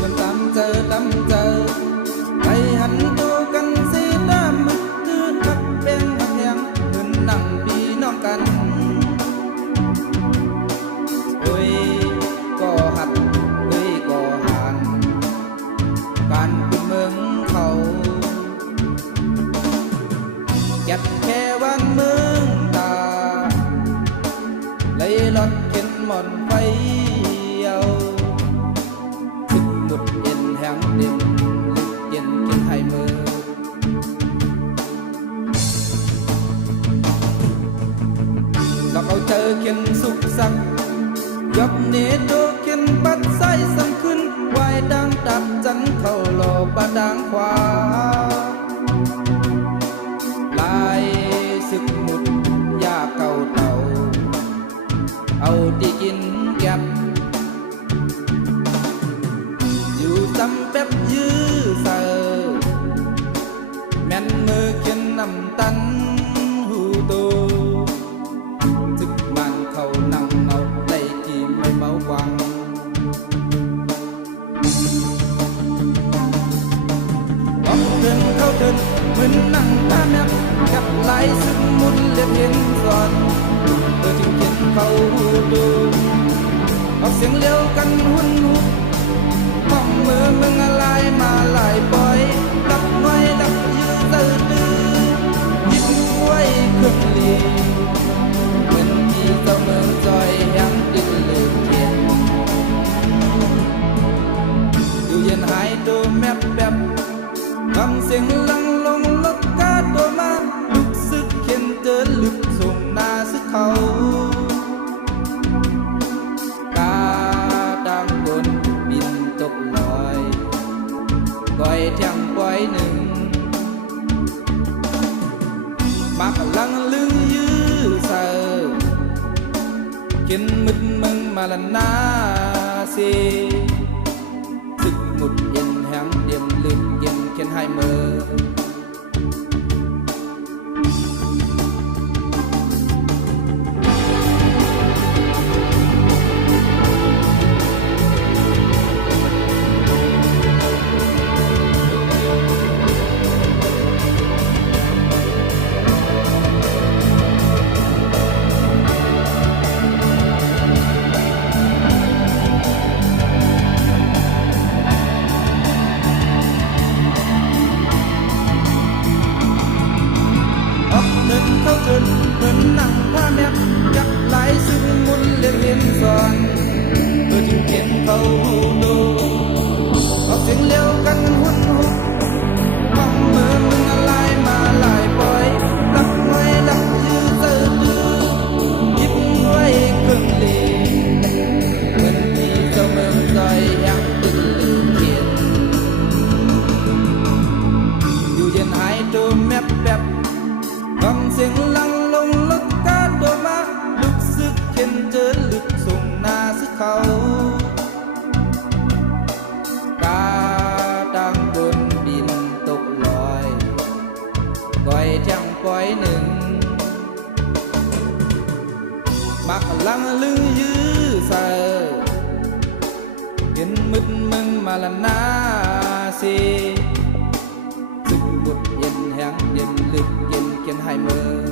มันตามเจอไปหันตัวกันสีดำคือทักเป็นทักยังเดินนั่งพี่น้องกันโอ้ยก็หัดเอ้ยก็หันการเป็นเมืองเขาเก็บแค่วันเมืองตาเลยรถเข็นหมอนไปเอาสึกหมุดเย็นแห้งเด่นลึกเย็นเข็นให้มือเราเอาเจอเข็นสุขสักยกเนโตเข็นปัดใส่สังขึ้นวายดังตัดจันเข้าหล่อบาดังขวาลายสึกหมุดยาเก่าเต่าเอาที่กินแก็บอยู่จำแป๊บยื้อเซอแม่นมือเขียนนำตันหูโตจึกมันเขานั่งเอาได้ที่ไม่เมาวังออกเดินเข้าเดินเหมือนนั่งตาแนบกับไหลซึ่งมุนเลียบเห็นก่อนจึงเขียนเขาหูดูออกเสียงเลี้ยวกันหุ่นหุบห้องมือมึงอะไรมาหลายปล่อยดับไว้ดับยื้อตื้อยิ้มไว้เครื่องลีเหมือนที่เจ้าเมืองจอยยังดินลืมเขียนอยู่เย็นหายตัวแมบแบบคำเสียงลังลงลกกาตัวมาลึกซึกเขียนเจอลึกส่งหน้าซึกเขากาดังบนบินตกลอยก้อยเที่ยงก้อยหนึ่งมักลังลือยื้อเซอกินมึดมึงมาละนาสิสึกหมุดเย็นแห้งเดียมลืมเย็นเขียนให้มือเข้าเดินเหมือนนั่งผ้าแมบจับไหลซึ่งมุนเลียนเห็นสอนจึงเขียนเขาหูดูออกเสียงเลี้ยวกันหุ่นหุบห้องมือมึงอะไรมาหลายปล่อยรักไว้รักยื้อตื้อยิ้มไว้เครื่องลีเหมือนที่เจ้าเมืองจอยยังตึงลืมเขียนอยู่เย็นหายตัวแมบแบบฟังเสียงลังลงลกกาโดมาลึกซึกเข็นเจอลึกส่งหน้าซึกเขากาดังบนบินตกลอยก้อยเที่ยงก้อยหนึ่งมักลังลือยื้อเซอเห็นมึดมึงมาละนาสิสึกบุดเย็นแห้งเย็นลึกเย็นเขียนให้มือ